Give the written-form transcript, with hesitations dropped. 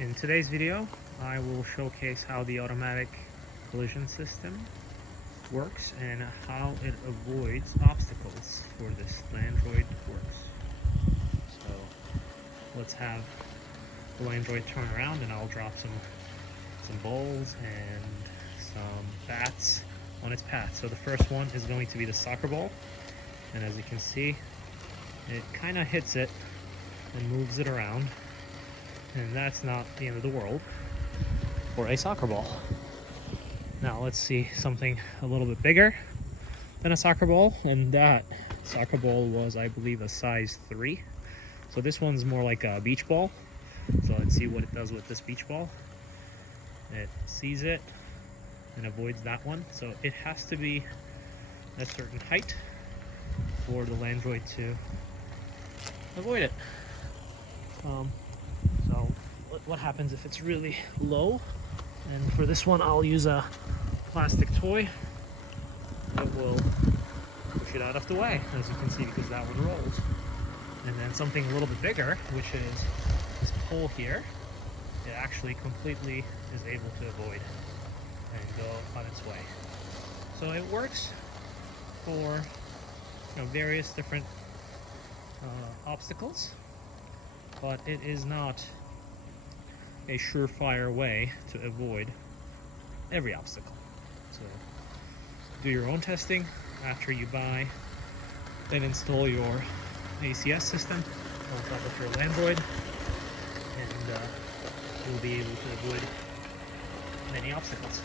In today's video, I will showcase how the automatic collision system works and how it avoids obstacles for this Landroid works. So let's have the Landroid turn around and I'll drop some balls and some bats on its path. So the first one is going to be the soccer ball, and as you can see, it kind of hits it and moves it around, and that's not the end of the world for a soccer ball. Now let's see something a little bit bigger than a soccer ball, and that soccer ball was, I believe, a size 3. So this one's more like a beach ball. So let's see what it does with this beach ball. It sees it and avoids that one. So it has to be a certain height for the Landroid to avoid it. So what happens if it's really low? And for this one, I'll use a plastic toy that will push it out of the way, as you can see, because that one rolls. And then something a little bit bigger, which is this pole here, it actually completely is able to avoid and go on its way. So it works for various different obstacles, but it is not a surefire way to avoid every obstacle. So do your own testing after you buy, then install your ACS system on top of your Landroid, and you'll be able to avoid many obstacles.